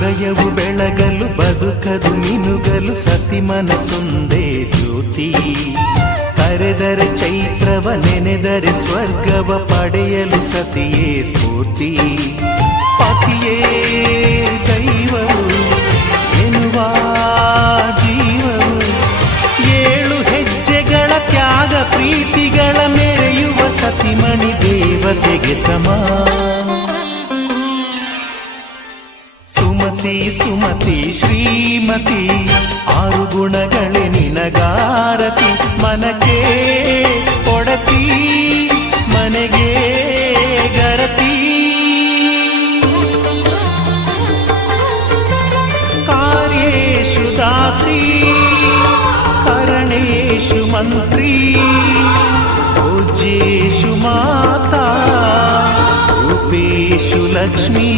ಹೃದಯವು ಬೆಳಗಲು ಬದುಕದು ಮಿನುಗಲು ಸತಿ ಮನಸೊಂದೇ ಜ್ಯೋತಿ. ಕರೆದರೆ ಚೈತ್ರವ ನೆನೆದರೆ ಸ್ವರ್ಗವ ಪಡೆಯಲು ಸತಿಯೇ ಸ್ಫೂರ್ತಿ. ಪತಿಯೇ ದೈವವು ಎನ್ನುವ ಜೀವವು, 7 ಹೆಜ್ಜೆಗಳ ತ್ಯಾಗ ಪ್ರೀತಿಗಳ ಮೆರೆಯುವ ಸತಿಮಣಿ ದೇವತೆಗೆ ಸಮ. ಸುಮತಿ ಸುಮತಿ ಶ್ರೀಮತಿ 6 ಗುಣಗಳೇ ನಿನಗಾರತಿ. ಮನಕ್ಕೆ ಕೊಡತಿ ಮನೆಗೆ ಗರತಿ. ಕಾರ್ಯೇಷು ದಾಸಿ ಕರಣೇಷು ಮಂತ್ರಿ. ಭೋಜ್ಯೇಷು ಮಾತಾ ರೂಪೇಷು ಲಕ್ಷ್ಮೀ.